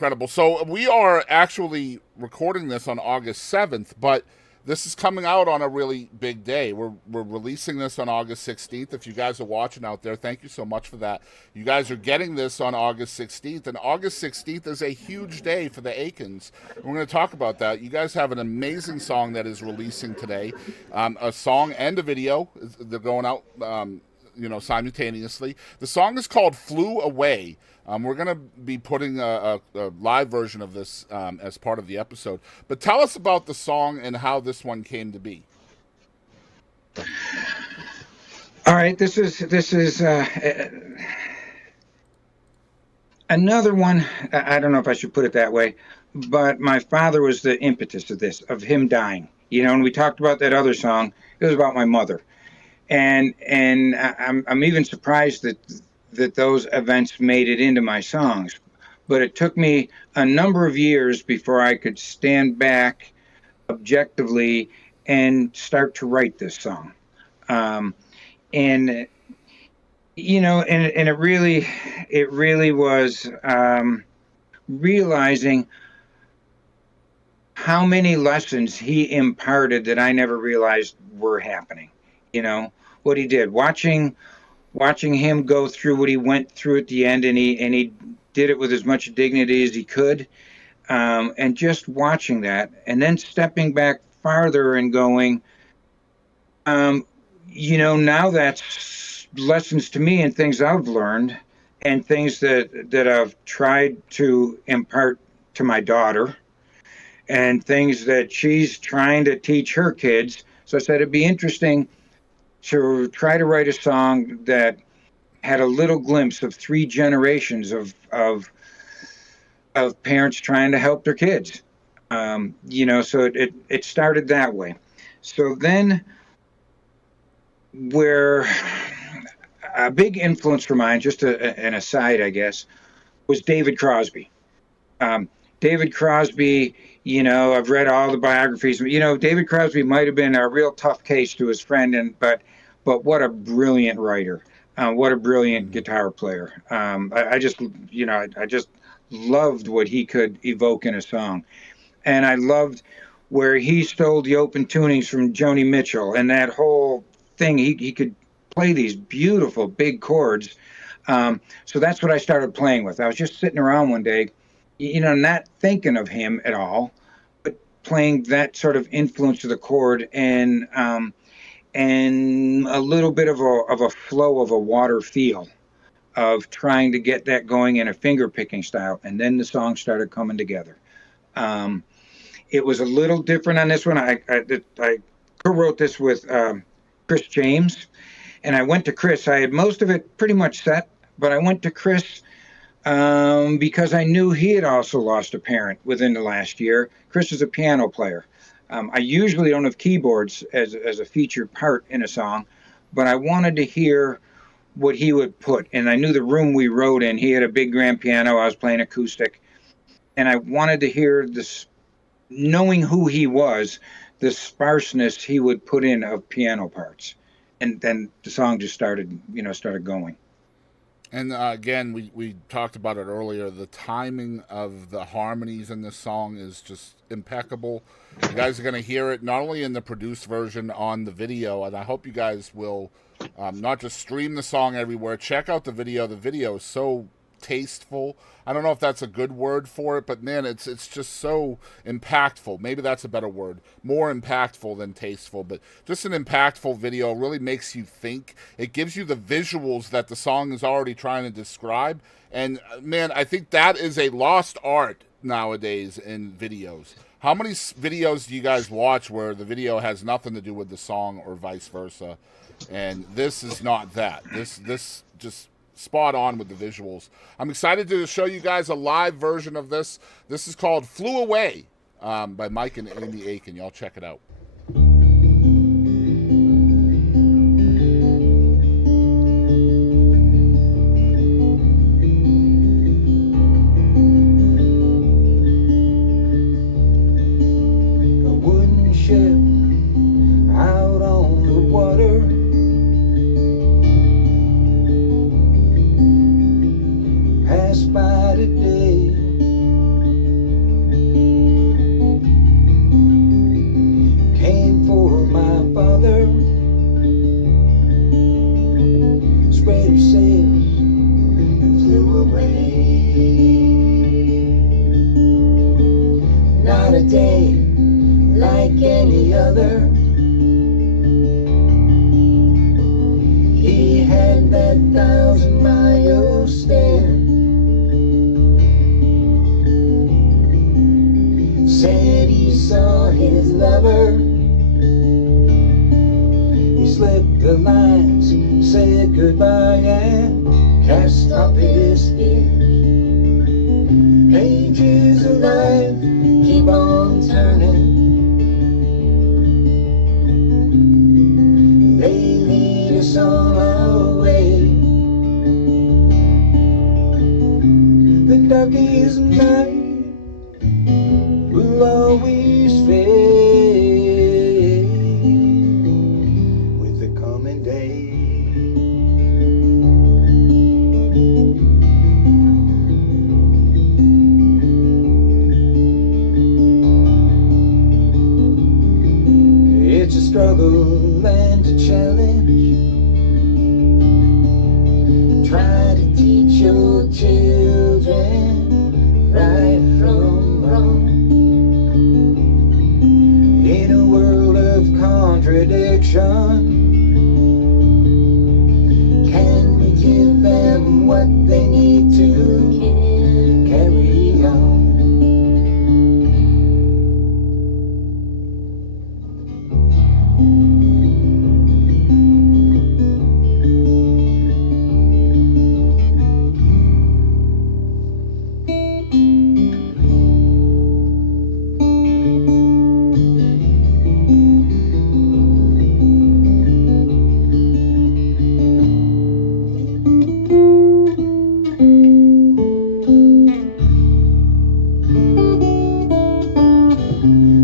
Incredible. So we are actually recording this on August 7th, but this is coming out on a really big day. We're releasing this on August 16th. If you guys are watching out there, thank you so much for that. You guys are getting this on August 16th, and August 16th is a huge day for the Aikens. We're going to talk about that. You guys have an amazing song that is releasing today, a song and a video. They're going out. Simultaneously. The song is called "Flew Away." We're going to be putting a live version of this as part of the episode. But tell us about the song and how this one came to be. All right, this is another one. I don't know if I should put it that way, but my father was the impetus of this, of him dying. You know, and we talked about that other song. It was about my mother, and I'm even surprised that those events made it into my songs. But it took me a number of years before I could stand back objectively and start to write this song. Um, and and it really was realizing how many lessons he imparted that I never realized were happening. You know what he did, watching him go through what he went through at the end, and he did it with as much dignity as he could, and just watching that, and then stepping back farther and going, now that's lessons to me and things I've learned and things that I've tried to impart to my daughter and things that she's trying to teach her kids. So I said it'd be interesting to try to write a song that had a little glimpse of three generations of parents trying to help their kids. So it started that way. So then, where a big influence for mine, just an aside, I guess, was David Crosby. David Crosby, I've read all the biographies. David Crosby might have been a real tough case to his friend, but what a brilliant writer. What a brilliant guitar player. I just, I just loved what he could evoke in a song. And I loved where he stole the open tunings from Joni Mitchell and that whole thing. He could play these beautiful big chords. So that's what I started playing with. I was just sitting around one day, not thinking of him at all, but playing that sort of influence of the chord and a little bit of a flow of a water feel of trying to get that going in a finger picking style. And then the song started coming together. It was a little different on this one. I co-wrote this with Chris James, and I went to Chris. I had most of it pretty much set, but I went to Chris because I knew he had also lost a parent within the last year. Chris is a piano player. I usually don't have keyboards as a featured part in a song, but I wanted to hear what he would put. And I knew the room we wrote in, he had a big grand piano. I was playing acoustic. And I wanted to hear this, knowing who he was, the sparseness he would put in of piano parts. And then the song just started going. And again, we talked about it earlier. The timing of the harmonies in this song is just impeccable. You guys are going to hear it not only in the produced version on the video, and I hope you guys will not just stream the song everywhere. Check out the video. The video is so tasteful. I don't know if that's a good word for it, but man, it's just so impactful. Maybe that's a better word. More impactful than tasteful, but just an impactful video. Really makes you think. It gives you the visuals that the song is already trying to describe. And man, I think that is a lost art nowadays in videos. How many videos do you guys watch where the video has nothing to do with the song or vice versa? And this is not that. This just spot on with the visuals. I'm excited to show you guys a live version of this. This is called "Flew Away" by Mike and Amy Aiken. Y'all check it out. A wooden ship out on the water, passed by today day like any other. He had that 1,000-mile stare. Said he saw his lover. He slipped the lines, said goodbye, and cast off his fears. Pages of life keep on turning. They lead us on our way. The darkest night will always fade with the coming day. It's a struggle and a challenge. Try to teach your children right from wrong. In a world of contradiction, can we give them what they need to carry on?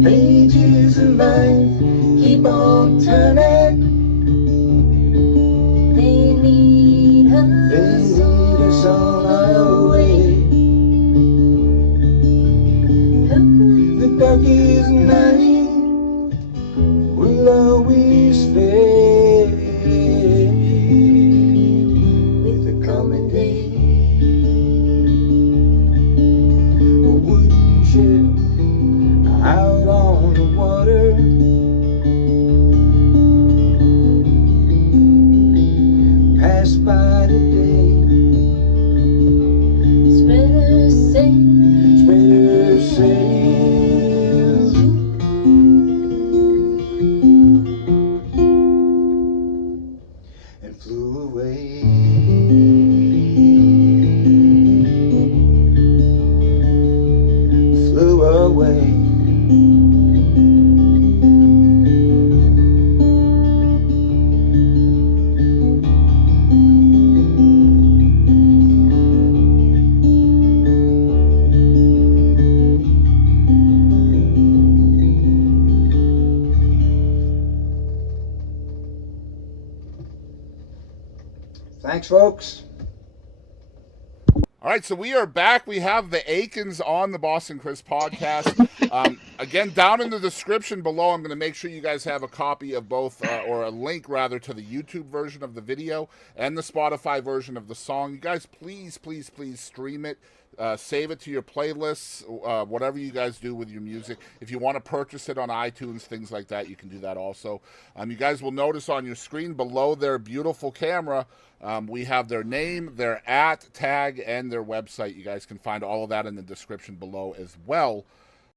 Pages of life keep on turning. They lead us on our way. The darkest night will always fade with the coming day. A wooden ship out on the water, pass by today. Spread her sails, spread her sails, and flew away. Flew away. Thanks, folks. All right, so we are back. We have the Aikens on the Boston Chris podcast. Again, down in the description below, I'm going to make sure you guys have a copy of both, or a link rather, to the YouTube version of the video and the Spotify version of the song. You guys, please, please, please stream it. Save it to your playlists, whatever you guys do with your music. If you want to purchase it on iTunes, things like that, you can do that also. You guys will notice on your screen below their beautiful camera, we have their name, their @ tag, and their website. You guys can find all of that in the description below as well.